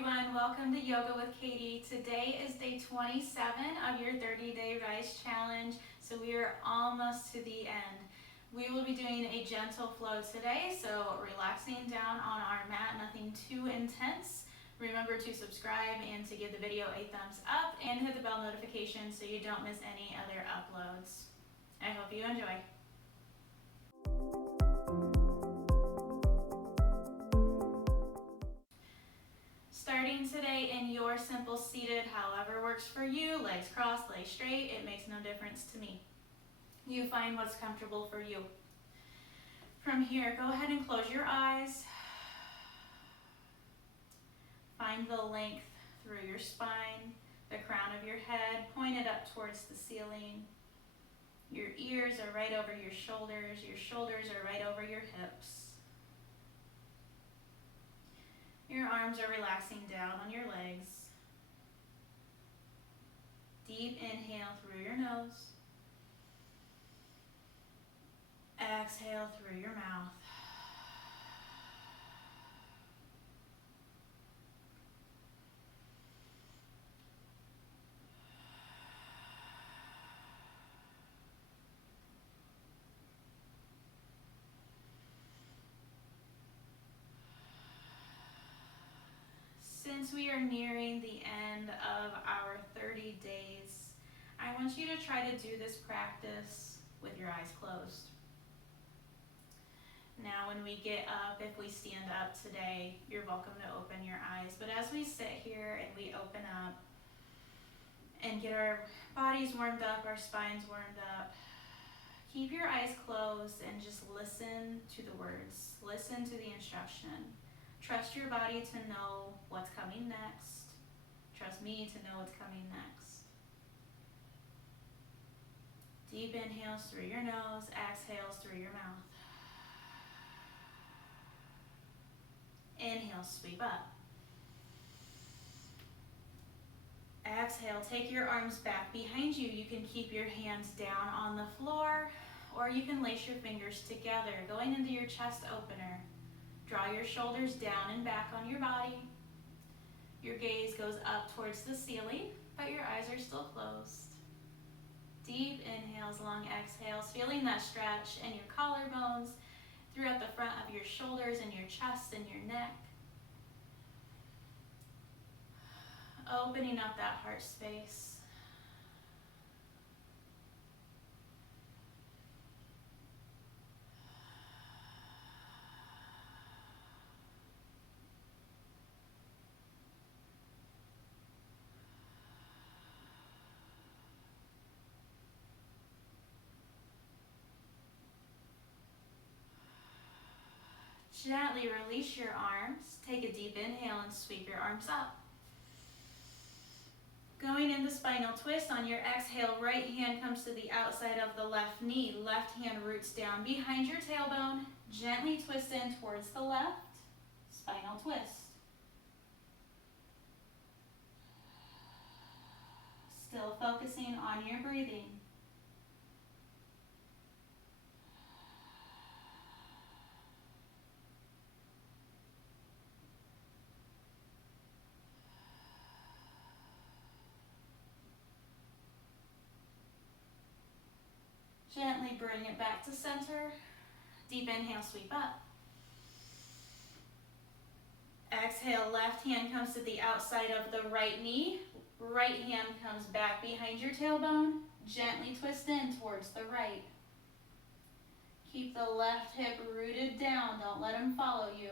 everyone, welcome to Yoga with Katie. Today is day 27 of your 30-day Rise Challenge, so we are almost to the end. We will be doing a gentle flow today, so relaxing down on our mat, nothing too intense. Remember to subscribe and to give the video a thumbs up and hit the bell notification so you don't miss any other uploads. I hope you enjoy. Starting today in your simple seated, however works for you, legs crossed, legs straight, it makes no difference to me. You find what's comfortable for you. From here, go ahead and close your eyes. Find the length through your spine, the crown of your head pointed up towards the ceiling. Your ears are right over your shoulders are right over your hips. Your arms are relaxing down on your legs. Deep inhale through your nose. Exhale through your mouth. Since we are nearing the end of our 30 days, I want you to try to do this practice with your eyes closed. Now when we get up, if we stand up today, you're welcome to open your eyes. But as we sit here and we open up and get our bodies warmed up, our spines warmed up, keep your eyes closed and just listen to the words. Listen to the instruction. Trust your body to know what's coming next. Trust me to know what's coming next. Deep inhales through your nose, exhales through your mouth. Inhale, sweep up. Exhale, take your arms back behind you. You can keep your hands down on the floor, or you can lace your fingers together, going into your chest opener. Draw your shoulders down and back on your body. Your gaze goes up towards the ceiling, but your eyes are still closed. Deep inhales, long exhales, feeling that stretch in your collarbones, throughout the front of your shoulders and your chest and your neck. Opening up that heart space. Gently release your arms. Take a deep inhale and sweep your arms up. Going into spinal twist on your exhale, right hand comes to the outside of the left knee. Left hand roots down behind your tailbone. Gently twist in towards the left. Spinal twist. Still focusing on your breathing. Gently bring it back to center. Deep inhale, sweep up. Exhale, left hand comes to the outside of the right knee. Right hand comes back behind your tailbone. Gently twist in towards the right. Keep the left hip rooted down. Don't let him follow you.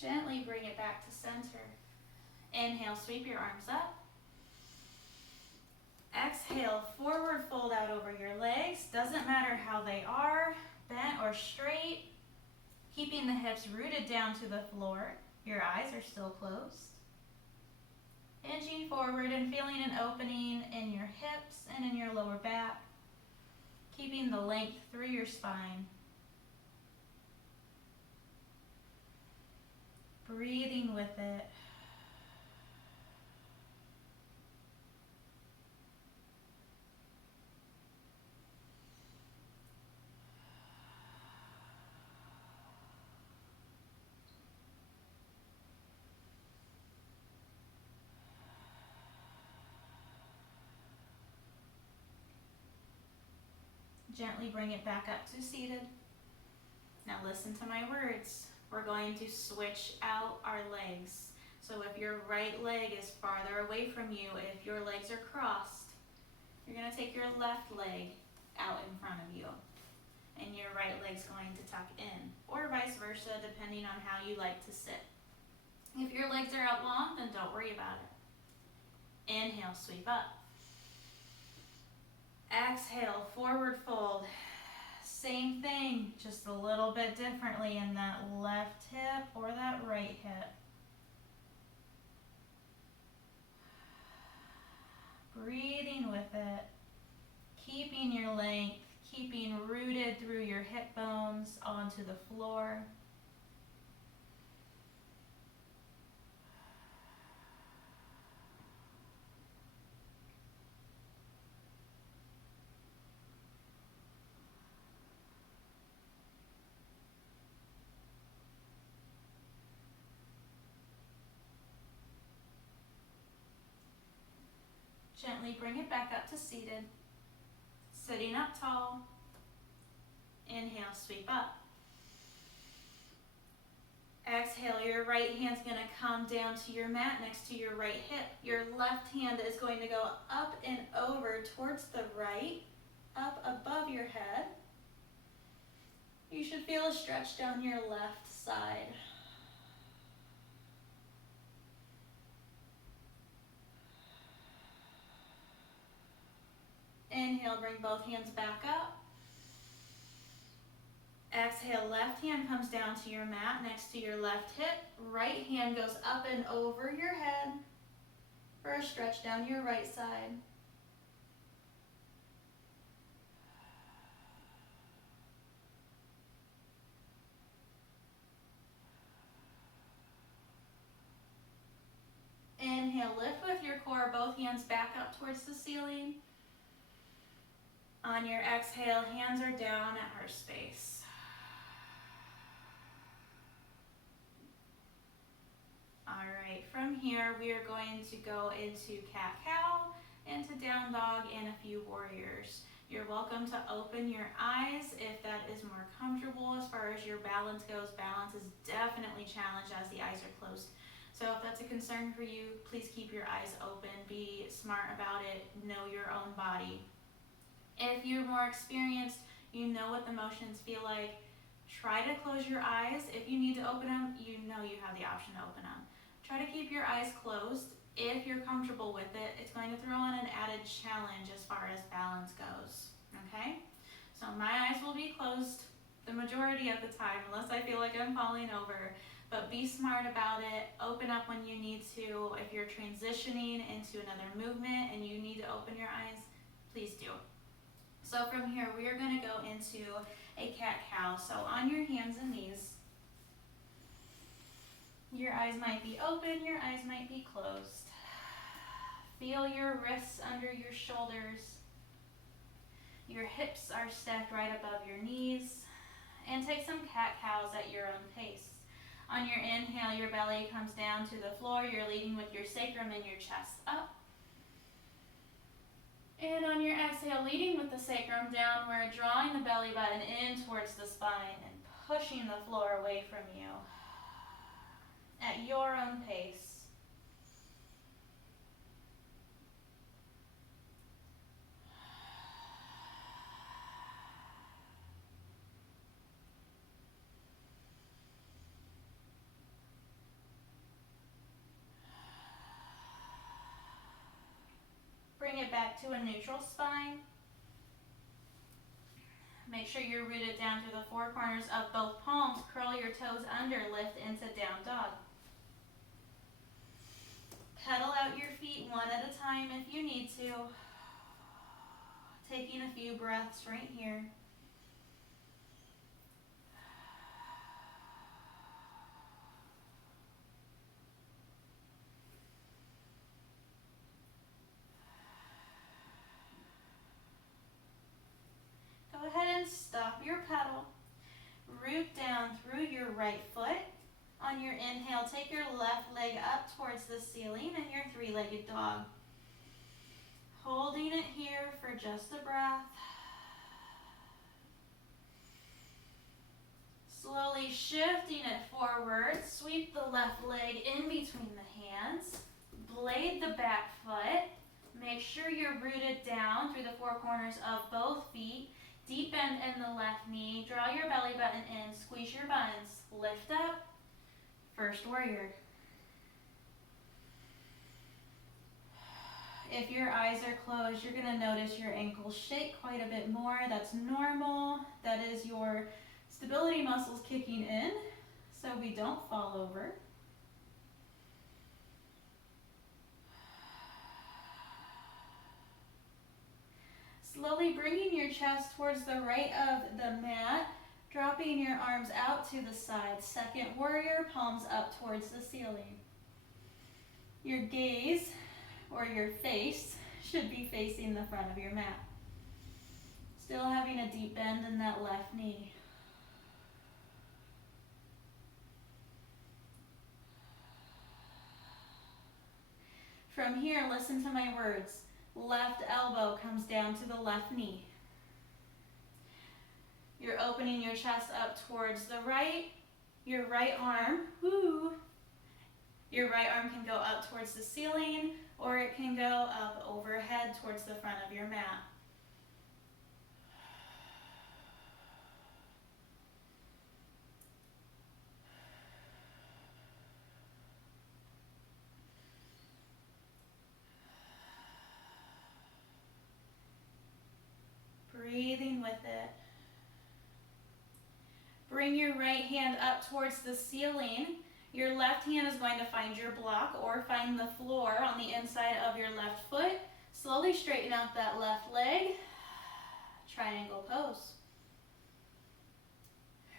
Gently bring it back to center. Inhale, sweep your arms up. Exhale, forward fold out over your legs. Doesn't matter how they are, bent or straight. Keeping the hips rooted down to the floor. Your eyes are still closed. Inching forward and feeling an opening in your hips and in your lower back. Keeping the length through your spine. breathing with it. Gently bring it back up to seated. Now listen to my words. We're going to switch out our legs. So if your right leg is farther away from you, if your legs are crossed, you're going to take your left leg out in front of you. And your right leg's going to tuck in. Or vice versa, depending on how you like to sit. If your legs are out long, then don't worry about it. Inhale, sweep up. Exhale, forward fold. Same thing, just a little bit differently in that left hip or that right hip. Breathing with it, keeping your length, keeping rooted through your hip bones onto the floor. Gently bring it back up to seated. Sitting up tall. Inhale, sweep up. Exhale, your right hand's going to come down to your mat next to your right hip. Your left hand is going to go up and over towards the right, up above your head. You should feel a stretch down your left side. Inhale, bring both hands back up. Exhale, left hand comes down to your mat next to your left hip. Right hand goes up and over your head for a stretch down your right side. Inhale, lift with your core, both hands back up towards the ceiling. On your exhale, hands are down at heart space. All right, from here we are going to go into cat-cow, into down dog, and a few warriors. You're welcome to open your eyes if that is more comfortable. As far as your balance goes, balance is definitely challenged as the eyes are closed. So if that's a concern for you, please keep your eyes open, be smart about it, know your own body. If you're more experienced, you know what the motions feel like, try to close your eyes. If you need to open them, you know you have the option to open them. Try to keep your eyes closed. If you're comfortable with it, it's going to throw on an added challenge as far as balance goes, okay? So my eyes will be closed the majority of the time, unless I feel like I'm falling over. But be smart about it, open up when you need to. If you're transitioning into another movement and you need to open your eyes, please do. So from here, we are going to go into a cat-cow. So on your hands and knees, your eyes might be open, your eyes might be closed. Feel your wrists under your shoulders. Your hips are stacked right above your knees. And take some cat-cows at your own pace. On your inhale, your belly comes down to the floor. You're leading with your sacrum and your chest up. And on your exhale, leading with the sacrum downward, drawing the belly button in towards the spine and pushing the floor away from you at your own pace. Bring it back to a neutral spine. Make sure you're rooted down through the four corners of both palms. Curl your toes under, lift into down dog. Pedal out your feet one at a time if you need to. Taking a few breaths right here. Root down through your right foot. On your inhale, take your left leg up towards the ceiling in your three-legged dog. Holding it here for just a breath. Slowly shifting it forward. Sweep the left leg in between the hands. Blade the back foot. Make sure you're rooted down through the four corners of both feet. Deep bend in the left knee. Draw your belly button in. Squeeze your buns. Lift up. First warrior. If your eyes are closed, you're going to notice your ankles shake quite a bit more. That's normal. That is your stability muscles kicking in so we don't fall over. Slowly bringing your chest towards the right of the mat, dropping your arms out to the side. Second warrior, palms up towards the ceiling. Your gaze or your face should be facing the front of your mat. Still having a deep bend in that left knee. From here, listen to my words. Left elbow comes down to the left knee. You're opening your chest up towards the right. Your right arm, your right arm can go up towards the ceiling, or it can go up overhead towards the front of your mat. Breathing with it. Bring your right hand up towards the ceiling. Your left hand is going to find your block or find the floor on the inside of your left foot. Slowly straighten out that left leg. Triangle pose.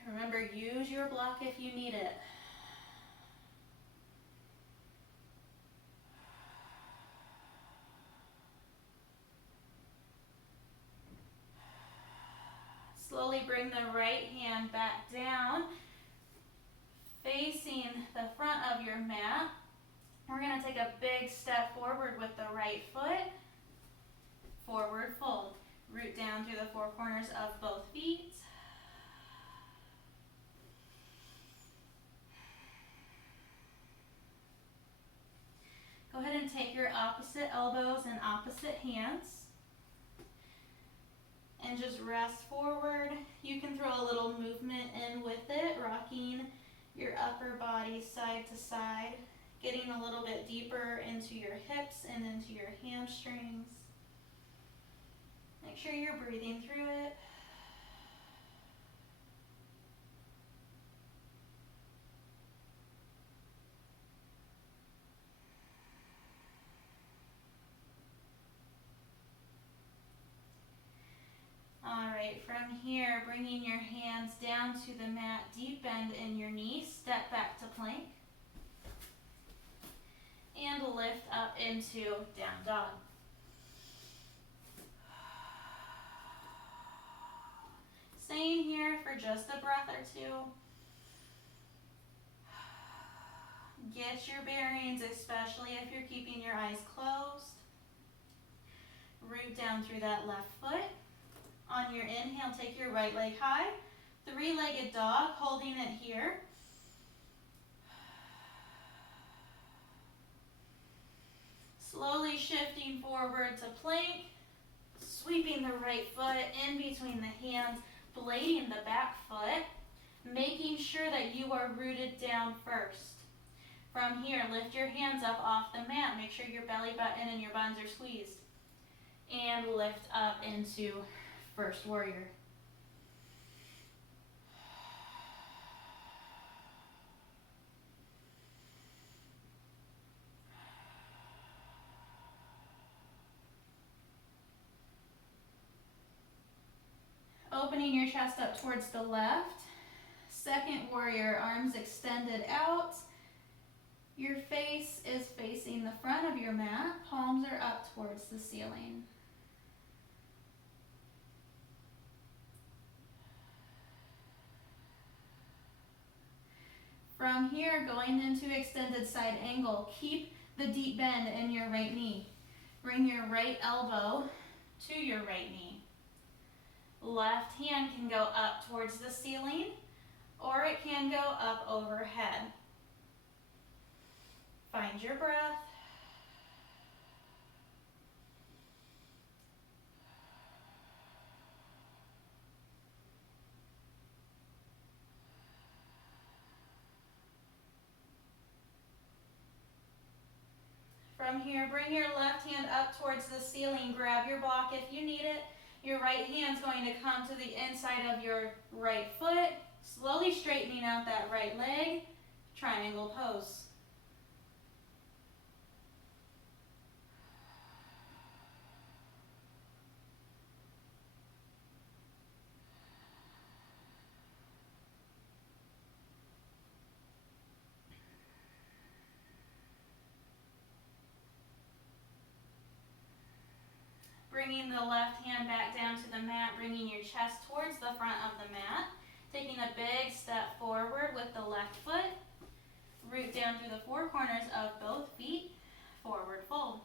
Remember, use your block if you need it. Slowly bring the right hand back down, facing the front of your mat. We're going to take a big step forward with the right foot. Forward fold. Root down through the four corners of both feet. Go ahead and take your opposite elbows and opposite hands. And just rest forward. You can throw a little movement in with it, rocking your upper body side to side, getting a little bit deeper into your hips and into your hamstrings. Make sure you're breathing through it. Alright, from here, bringing your hands down to the mat, deep bend in your knees, step back to plank, and lift up into down dog. Staying here for just a breath or two. Get your bearings, especially if you're keeping your eyes closed. Root down through that left foot. On your inhale, take your right leg high. Three-legged dog, holding it here. Slowly shifting forward to plank. Sweeping the right foot in between the hands. Blading the back foot. Making sure that you are rooted down first. From here, lift your hands up off the mat. Make sure your belly button and your buns are squeezed. And lift up into first warrior. Opening your chest up towards the left. Second warrior, arms extended out. Your face is facing the front of your mat. Palms are up towards the ceiling. From here, going into extended side angle, keep the deep bend in your right knee. Bring your right elbow to your right knee. Left hand can go up towards the ceiling, or it can go up overhead. Find your breath. From here, bring your left hand up towards the ceiling. Grab your block if you need it. Your right hand's going to come to the inside of your right foot, slowly straightening out that right leg. Triangle pose. Bringing the left hand back down to the mat, bringing your chest towards the front of the mat. Taking a big step forward with the left foot. Root down through the four corners of both feet. Forward fold.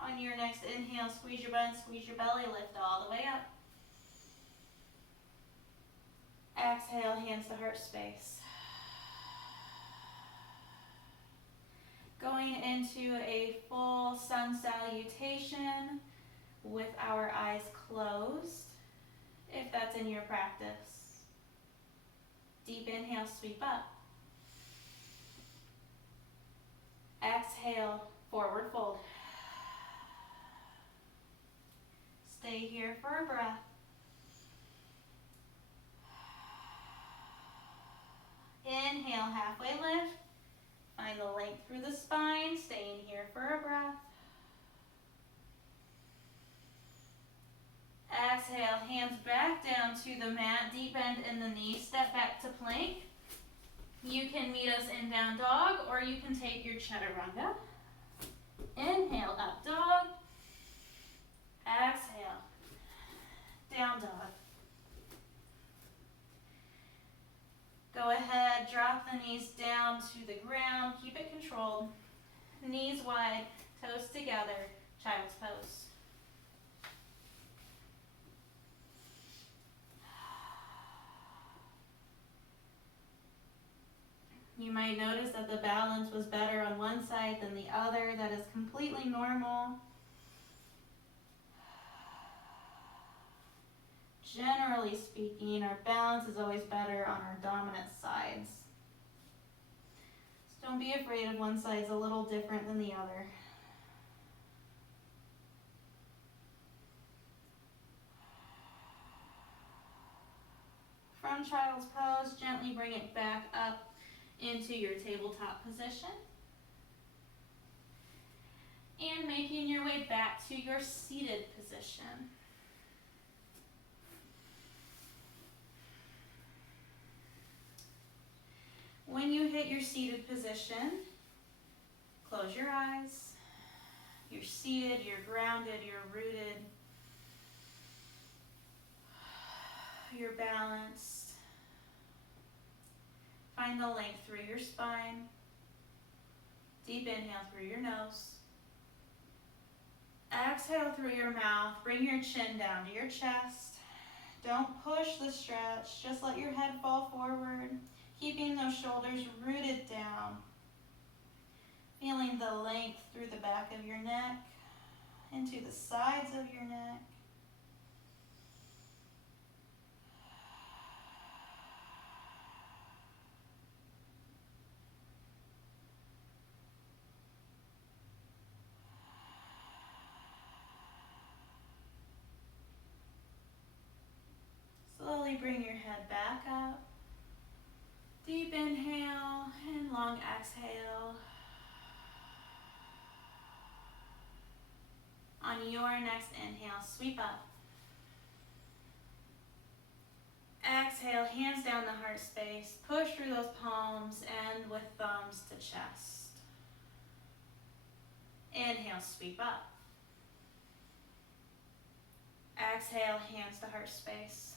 On your next inhale, squeeze your butt, squeeze your belly, lift all the way up. Exhale, hands to heart space. Going into a full sun salutation with our eyes closed, if that's in your practice. Deep inhale, sweep up. Exhale, forward fold. Stay here for a breath. Inhale, halfway lift. Find the length through the spine, staying here for a breath. Exhale, hands back down to the mat, deep bend in the knees, step back to plank. You can meet us in down dog, or you can take your chaturanga. Inhale, up dog. Exhale, down dog. Go ahead, drop the knees down to the ground, keep it controlled. Knees wide, toes together, child's pose. You might notice that the balance was better on one side than the other. That is completely normal. Generally speaking, our balance is always better on our dominant sides. So don't be afraid if one side's a little different than the other. From child's pose, gently bring it back up into your tabletop position. And making your way back to your seated position. When you hit your seated position, close your eyes. You're seated, you're grounded, you're rooted. You're balanced. Find the length through your spine. Deep inhale through your nose. Exhale through your mouth. Bring your chin down to your chest. Don't push the stretch. Just let your head fall forward. Keeping those shoulders rooted down. Feeling the length through the back of your neck, into the sides of your neck. Slowly bring your head back up. Deep inhale and long exhale. On your next inhale, sweep up. Exhale. Exhale, hands down the heart space. Push through those palms and with thumbs to chest. Inhale, sweep up. Exhale, hands to heart space.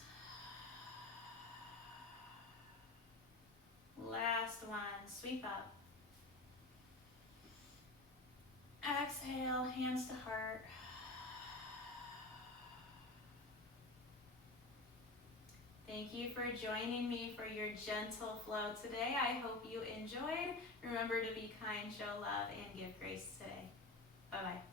Last one, sweep up. Exhale, hands to heart. Thank you for joining me for your gentle flow today. I hope you enjoyed. Remember to be kind, show love, and give grace today. Bye-bye.